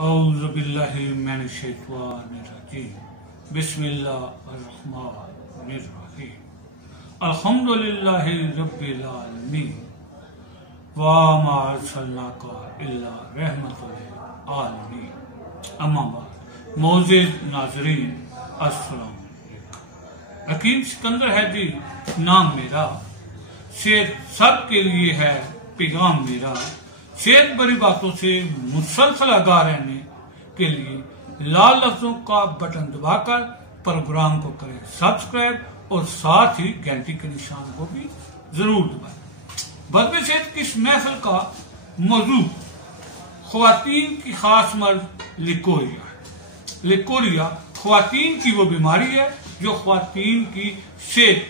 औज़ुबिल्लाहि मिनश्शैतानिर्रजीम बिस्मिल्लाहिर्रहमानिर्रहीम अल्हम्दुलिल्लाहि रब्बिल आलमीन व मा अरसलनाका इल्ला रहमतल लिल आलमीन अम्मा बाद मोअज़्ज़िज़ नाज़रीन अस्सलाम वालेकुम। हकीम सिकंदर है जी नाम मेरा, सेहत सबके लिए है पैगाम मेरा। सेहत भरी बातों से मुसलसल आगाह रहने के लिए लाल लफ्जों का बटन दबाकर प्रोग्राम को करें सब्सक्राइब और साथ ही घंटी के निशान को भी जरूर दबाएं। बज़्म सेहत की इस महफिल का मौजू ख्वातीन की खास मर्ज लिकोरिया है। लिकोरिया ख्वातीन की वो बीमारी है जो ख्वातीन की सेहत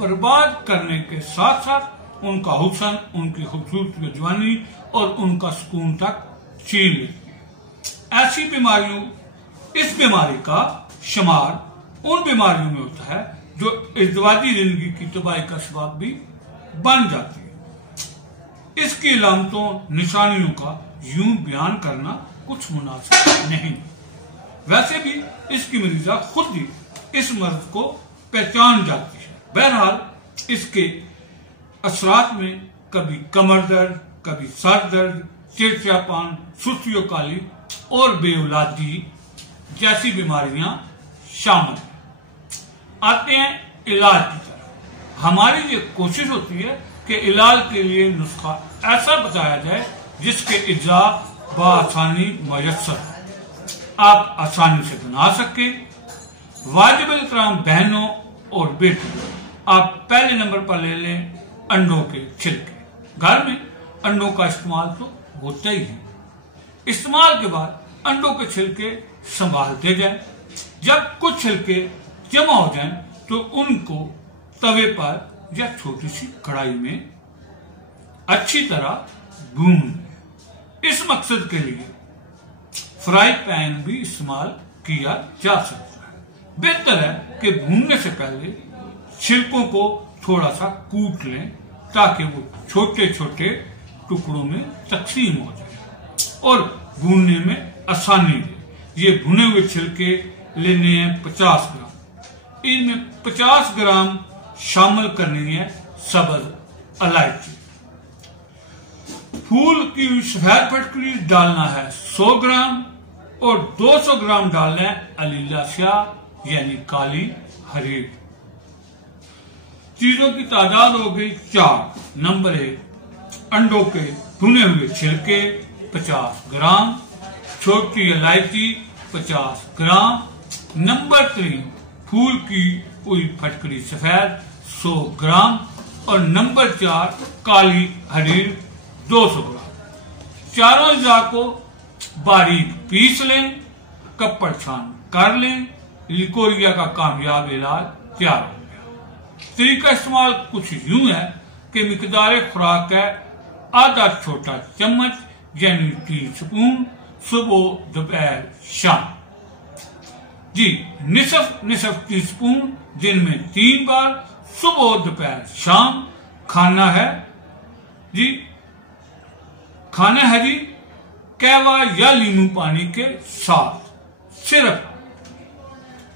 बर्बाद करने के साथ साथ उनका हुस्न, उनकी खूबसूरती, जवानी और उनका सुकून तक छीन लेती है। ऐसी बीमारियों, इस बीमारी का शुमार उन बीमारियों में होता है जो इज़्दिवाजी जिंदगी की तबाही का सबब भी बन जाती है। इसकी अलामतों, निशानियों का यूं बयान करना कुछ मुनासिब नहीं। वैसे भी इसकी मरीजा खुद ही इस मर्ज को पहचान जाती है। बहरहाल इसके असरात में कभी कमर दर्द, कभी सर दर्द, चिड़चिड़ापन, सुस्ती काली और बेऔलादी जैसी बीमारियां शामिल हैं। आते हैं इलाज की तरफ। हमारी ये कोशिश होती है कि इलाज के लिए नुस्खा ऐसा बताया जाए जिसके इज्जा बआसानी मयस्सर आप आसानी से बना सके। वाजिब इकराम बहनों और बेटियों, आप पहले नंबर पर ले लें अंडों के छिलके। घर में अंडों का इस्तेमाल तो होता ही है। इस्तेमाल के बाद अंडों के छिलके संभालते जाएं। जब कुछ छिलके जमा हो जाएं तो उनको तवे पर या छोटी सी कढ़ाई में अच्छी तरह भून लें। इस मकसद के लिए फ्राई पैन भी इस्तेमाल किया जा सकता है। बेहतर है कि भूनने से पहले छिलकों को थोड़ा सा कूट लें ताकि वो छोटे छोटे टुकड़ों में तकसीम हो जाए और भूनने में आसानी दे। ये भुने हुए छिलके लेने हैं 50 ग्राम। इनमें 50 ग्राम शामिल करनी है सब्ज इलायची। फूल की सफेद फटकरी डालना है 100 ग्राम और 200 ग्राम डालना है अलीला शाह यानी काली हरीर। चीजों की तादाद हो गई 4। नंबर 1 अंडों के भुने हुए छिलके 50 ग्राम, छोटी इलायची 50 ग्राम। नंबर 3 फूल की हुई फटकरी सफेद 100 ग्राम और नंबर 4 काली हरीर 200 ग्राम। चारों अज्जा को बारीक पीस लें, कपड़ छान कर लें। लिकोरिया का कामयाब इलाज तैयार हो गया। तरीका इस्तेमाल कुछ यूं है कि मिकदार खुराक है आधा छोटा चम्मच यानी टीस्पून सुबह, दोपहर, शाम। जी निसफ टीस्पून दिन में 3 बार सुबह, दोपहर, शाम खाना है जी। कहवा या लीमू पानी के साथ। सिर्फ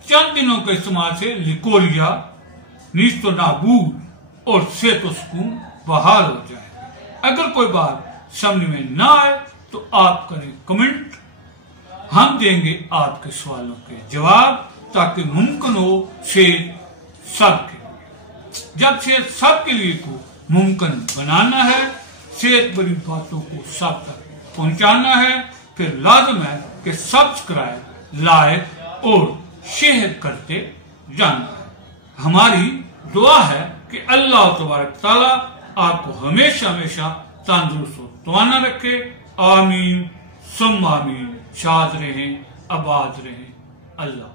चंद दिनों के इस्तेमाल से लिकोरिया नीज तो नाबूद और सेहत व सुकून बहाल हो जाए। अगर कोई बात समझ में ना आए तो आप करें कमेंट, हम देंगे आपके सवालों के जवाब ताकि मुमकिन हो सेहत सबके लिए। जब सेहत सबके लिए को मुमकिन बनाना है, सेहत भरी बातों को सब तक पहुंचाना है, फिर लाजम है कि सब्सक्राइब, लाइक और शेयर करते जाना है। हमारी दुआ है कि अल्लाह तबारक तआला आपको हमेशा हमेशा तंदुरुस्त और तवाना रखे। आमीन सुम्मा आमीन। शाद रहें, आबाद रहें। अल्लाह।